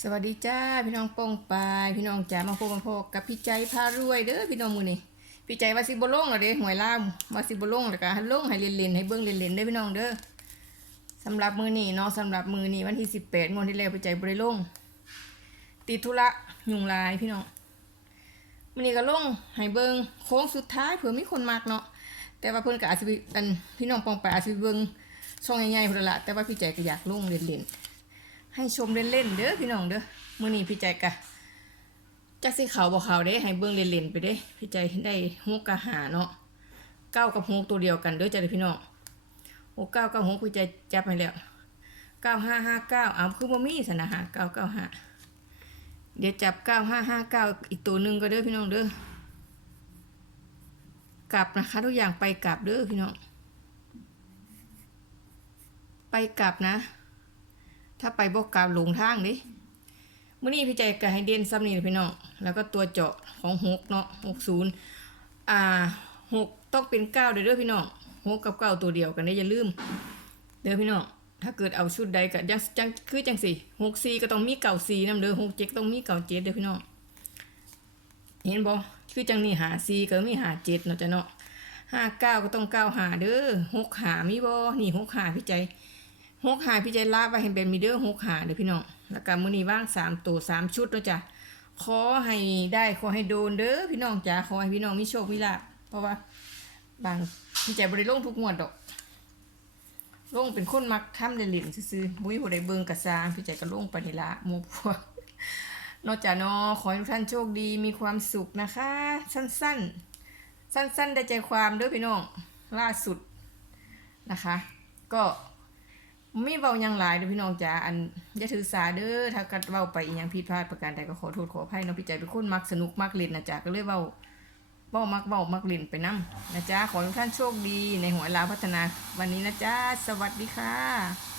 สวัสดีจ้าพี่น้องโป้งปายพี่น้องจ๋ามาพบมาพบกับพี่ใจพารวยเด้อพี่น้องมือนี่พี่ใจว่าสิบ่ลงเหรอเด้หวยล่ามว่าสิบ่ลงแล้วก็ให้ลงให้เล่นๆให้เบิ่งเล่นๆเด้อพี่น้องเด้อสำหรับมือนี้เนาะสำหรับมือนี้วันที่18งวดที่แล้วพี่ใจบ่ได้ลงติดธุระยุงลายพี่น้องมือนี้ก็ลงให้เบิ่งโค้งสุดท้ายเผื่อมีคนมักเนาะแต่ว่าเพิ่นก็อาจสิไปอันพี่น้องปองไปายอาจสิไปเบิ่งช่องใหญ่ๆพุ่นละแต่ว่าพี่ใจก็อยากลงเล่นๆ ให้ชมเล่นๆเด้อพี่น้องเด้อมื้อนี้พี่ใจกะจักสิเขาบ่เขาเด้ให้เบิ่งเล่นๆไปเด้พี่ใจได้ฮกกะหาเนาะเก้ากับฮกตัวเดียวกันเด้อจ้ะเด้อพี่น้องโอ้เก้ากับฮกพี่ใจจับให้แล้วเก้าห้าห้าเก้าอ้าวคือบ่มีสนะหาเก้าเก้าห้าเดี๋ยวจับเก้าห้าห้าเก้าอีกตัวหนึ่งก็เด้อพี่น้องเด้อกลับนะคะทุกอย่างไปกลับเด้อพี่น้องไปกลับนะ ถ้าไปบกกลับหลงทางดิมื่อนี้พี่ใจก็ให้เด่นซ้ำนี่แหละพี่น้อง แล้วก็ตัวเจาะของหกเนาะหกศูนย์อ่าหกต้องเป็นเก้าเด้อเด้อพี่น้องหกกับเก้าตัวเดียวกันได้อย่าลืม เด้อพี่น้อง ถ้าเกิดเอาชุดใดก็ยังจังคือจังสี่หกสี่ก็ต้องมีเก่าสี่นำเด้อหกเจ็ดต้องมีเก่าเจ็ดเด้อพี่น้อง เห็นบ่คือจังนี่หาสี่ก็มีหาเจ็ดเนาะจ้ะเนาะห้าเก้าก็ต้องเก้าหาเด้อหกหามีบ่นี่หกหาพี่ใจ หกหาพี่ใจลาบไว้ให้เป็นมีเดอร์หกหาเด้อพี่น้องแล้วก็มือนี้ว่างสามตัวสามชุดเนาะจ้ะขอให้ได้ขอให้โดนเด้อพี่น้องจ้ะขอให้พี่น้องมีโชคมีลาเพราะว่า บางพี่ใจบ่ได้ลงทุกงวดดอกลงเป็นคนมักทำเล่นๆซื่อๆบ่มีผู้ใดเบิงกระซางพี่ใจก็ลงไปนี่ละมูพวกนอกจากเนาะขอให้ทุกท่านโชคดีมีความสุขนะคะ สั้นๆ สั้นๆ ได้ใจความเด้อพี่น้องล่าสุดนะคะ ก็ มีเบายังหลายเด้อพี่น้องจ๋าอันอย่าถือสาเด้อถ้ากัดเบาไปอีหยังผิดพลาดประการใดก็ขอโทษขออภัยเนาะพี่ใจเป็นคนมักสนุกมักเล่นนะจ๊ะก็เลยเบาเบามักเบามักเล่นไปนํนะจ๊ะขอทุกท่านโชคดีในหัวลาพัฒนาวันนี้นะจ๊ะสวัสดีค่ะ